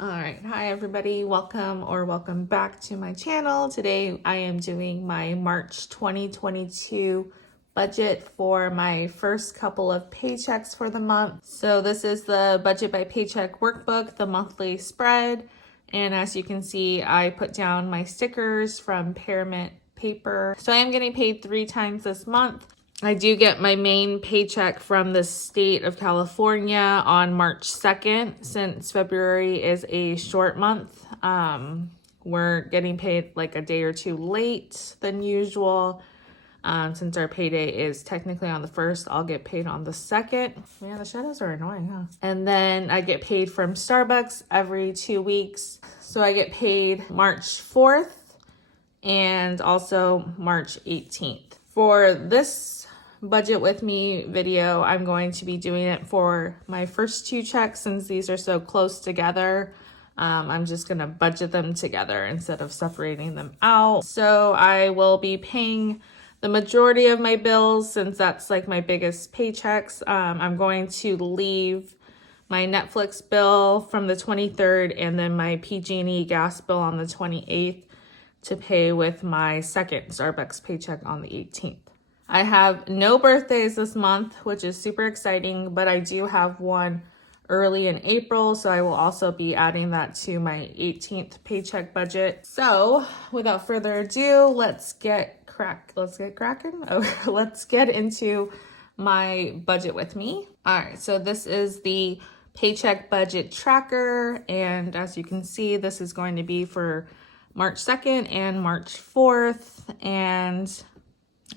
All right, hi everybody, welcome back to my channel. Today I am doing my March 2022 budget for my first couple of paychecks for the month. So this is the budget by paycheck workbook, the monthly spread. And as you can see, I put down my stickers from Pear paper. So I am getting paid 3 times this month. I do get my main paycheck from the state of California on March 2nd, since February is a short month. We're getting paid like a day or two late than usual. Since our payday is technically on the 1st, I'll get paid on the 2nd. Man, the shadows are annoying, huh? And then I get paid from Starbucks every 2 weeks. So I get paid March 4th and also March 18th. For this budget with me video, I'm going to be doing it for my first 2 checks since these are so close together. I'm just gonna budget them together instead of separating them out. So I will be paying the majority of my bills since that's like my biggest paychecks. I'm going to leave my Netflix bill from the 23rd and then my PG&E gas bill on the 28th to pay with my second Starbucks paycheck on the 18th. I have no birthdays this month, which is super exciting, but I do have one early in April, so I will also be adding that to my 18th paycheck budget. So without further ado, let's get cracking. Let's get into my budget with me. All right, so this is the paycheck budget tracker, and as you can see, this is going to be for March 2nd and March 4th, and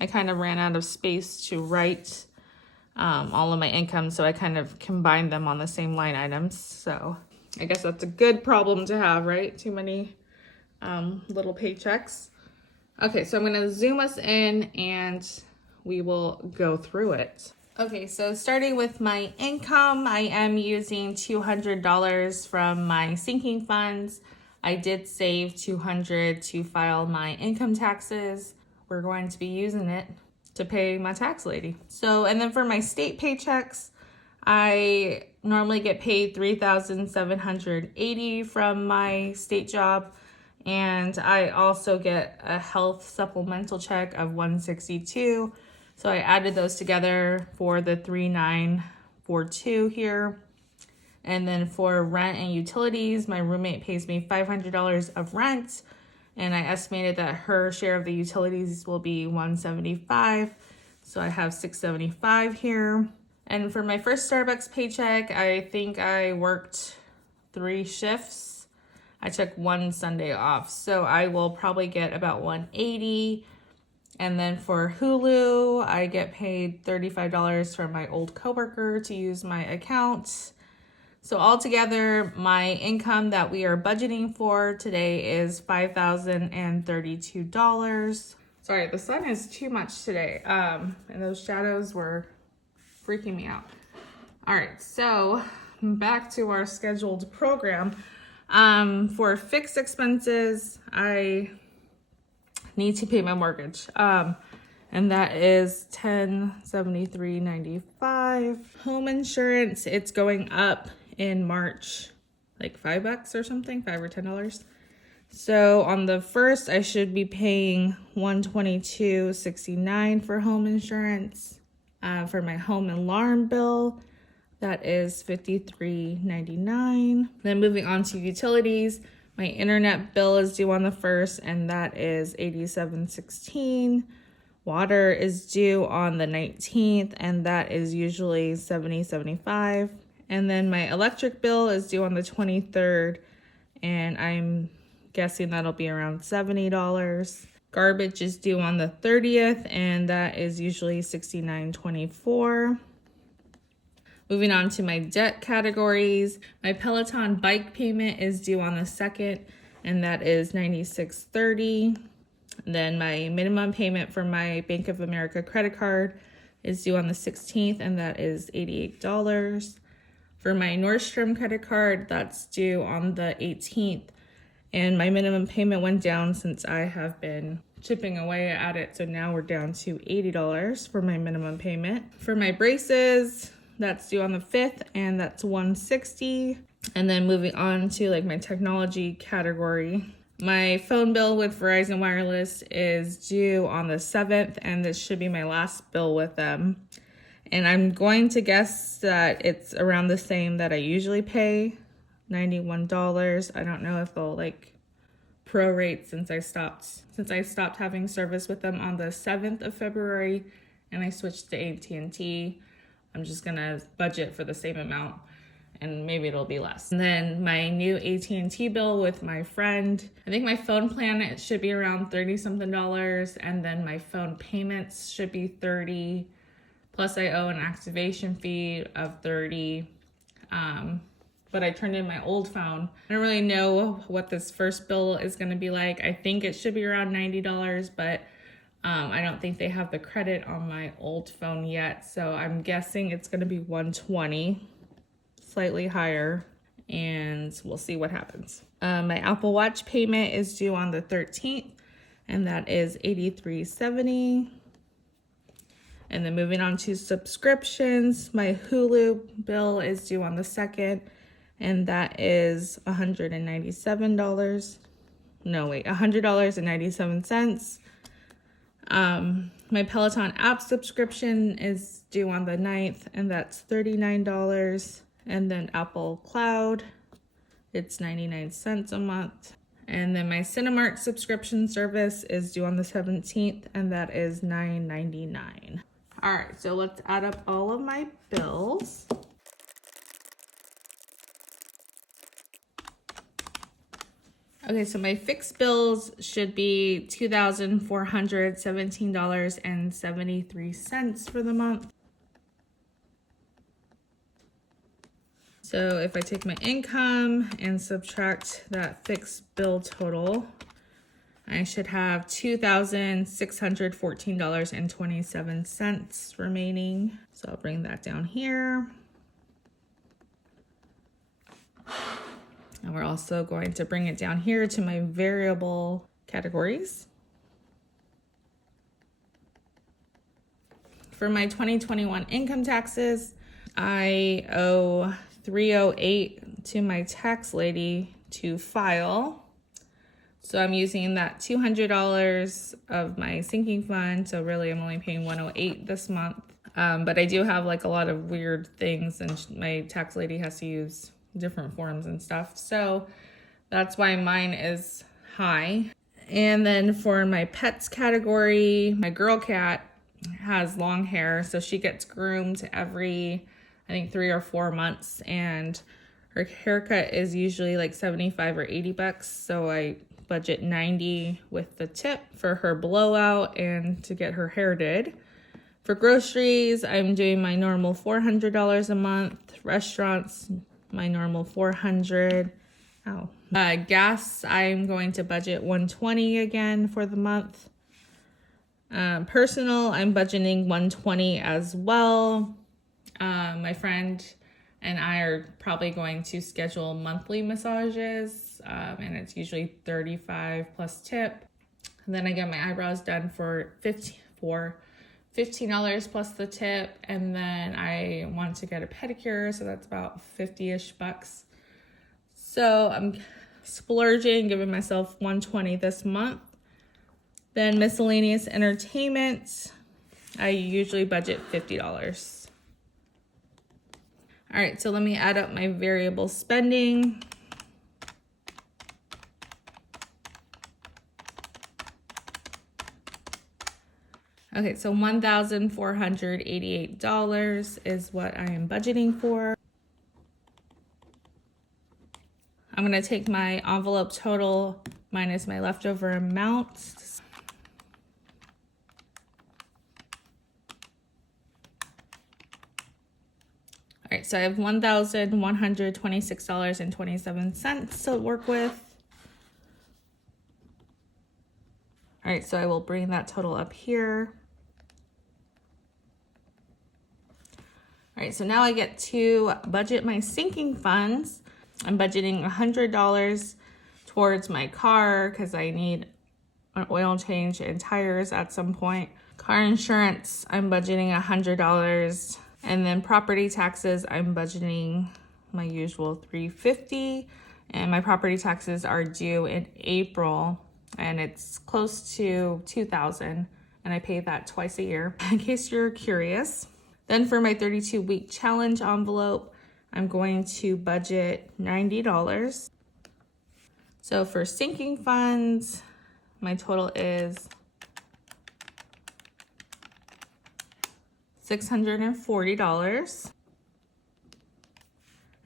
I kind of ran out of space to write all of my income, so I kind of combined them on the same line items. So I guess that's a good problem to have, right? Too many little paychecks. Okay, so I'm going to zoom us in and we will go through it. Okay, so starting with my income, I am using $200 from my sinking funds. I did save $200 to file my income taxes. We're going to be using it to pay my tax lady. So, and then for my state paychecks, I normally get paid $3,780 from my state job. And I also get a health supplemental check of $162. So I added those together for the $3,942 here. And then for rent and utilities, my roommate pays me $500 of rent. And I estimated that her share of the utilities will be $175. So I have $675 here. And for my first Starbucks paycheck, I think I worked 3 shifts. I took 1 Sunday off. So I will probably get about $180. And then for Hulu, I get paid $35 from my old coworker to use my account. So altogether, my income that we are budgeting for today is $5,032. Sorry, the sun is too much today. And those shadows were freaking me out. All right, so back to our scheduled program. For fixed expenses, I need to pay my mortgage. And that is $1,073.95. Home insurance, it's going up in March, like $5 or something, $5 or $10. So on the 1st, I should be paying $122.69 for home insurance. For my home alarm bill, that is $53.99. Then moving on to utilities, my internet bill is due on the 1st, and that is $87.16. Water is due on the 19th, and that is usually $70.75. And then my electric bill is due on the 23rd, and I'm guessing that'll be around $70. Garbage is due on the 30th, and that is usually $69.24. Moving on to my debt categories, my Peloton bike payment is due on the 2nd, and that is $96.30. Then my minimum payment for my Bank of America credit card is due on the 16th, and that is $88. For my Nordstrom credit card, that's due on the 18th. And my minimum payment went down since I have been chipping away at it. So now we're down to $80 for my minimum payment. For my braces, that's due on the 5th, and that's $160. And then moving on to like my technology category. My phone bill with Verizon Wireless is due on the 7th, and this should be my last bill with them. And I'm going to guess that it's around the same that I usually pay, $91. I don't know if they'll like prorate since I stopped having service with them on the 7th of February and I switched to AT&T. I'm just gonna budget for the same amount and maybe it'll be less. And then my new AT&T bill with my friend, I think my phone plan, it should be around 30 something dollars, and then my phone payments should be 30, plus I owe an activation fee of 30. But I turned in my old phone. I don't really know what this first bill is gonna be like. I think it should be around $90, but I don't think they have the credit on my old phone yet. So I'm guessing it's gonna be $120, slightly higher, and we'll see what happens. My Apple Watch payment is due on the 13th, and that is $83.70. And then moving on to subscriptions, my Hulu bill is due on the 2nd, and that is $100.97. My Peloton app subscription is due on the 9th, and that's $39. And then Apple Cloud, it's 99 cents a month. And then my Cinemark subscription service is due on the 17th, and that is $9.99. All right, so let's add up all of my bills. Okay, so my fixed bills should be $2,417.73 for the month. So if I take my income and subtract that fixed bill total, I should have $2,614.27 remaining. So I'll bring that down here. And we're also going to bring it down here to my variable categories. For my 2021 income taxes, I owe $308 to my tax lady to file. So I'm using that $200 of my sinking fund. So really I'm only paying $108 this month. But I do have like a lot of weird things, and my tax lady has to use different forms and stuff. So that's why mine is high. And then for my pets category, my girl cat has long hair. So she gets groomed every, I think 3 or 4 months, and her haircut is usually like 75 or $80. So I budget 90 with the tip for her blowout and to get her hair did. For groceries, I'm doing my normal $400 a month. Restaurants, my normal $400. Gas, I'm going to budget $120 again for the month. Personal, I'm budgeting $120 as well. My friend and I are probably going to schedule monthly massages, and it's usually $35 plus tip. And then I get my eyebrows done for $15 plus the tip, and then I want to get a pedicure, so that's about 50-ish bucks. So I'm splurging, giving myself $120 this month. Then miscellaneous entertainment, I usually budget $50. All right, so let me add up my variable spending. Okay, so $1,488 is what I am budgeting for. I'm gonna take my envelope total minus my leftover amounts. All right, so I have $1,126.27 to work with. All right, so I will bring that total up here. All right, so now I get to budget my sinking funds. I'm budgeting $100 towards my car because I need an oil change and tires at some point. Car insurance, I'm budgeting $100. And then property taxes, I'm budgeting my usual $350, and my property taxes are due in April, and it's close to $2,000, and I pay that twice a year, in case you're curious. Then for my 32-week challenge envelope, I'm going to budget $90. So for sinking funds, my total is $640.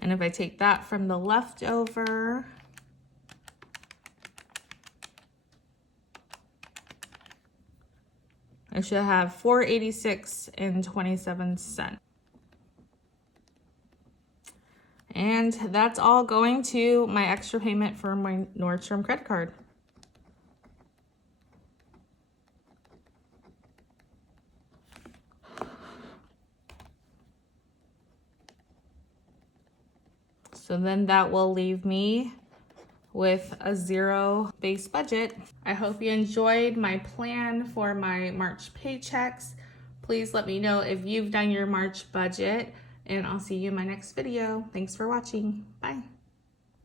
And if I take that from the leftover, I should have $486.27. And that's all going to my extra payment for my Nordstrom credit card. So then that will leave me with a $0 base budget. I hope you enjoyed my plan for my March paychecks. Please let me know if you've done your March budget, and I'll see you in my next video. Thanks for watching. Bye.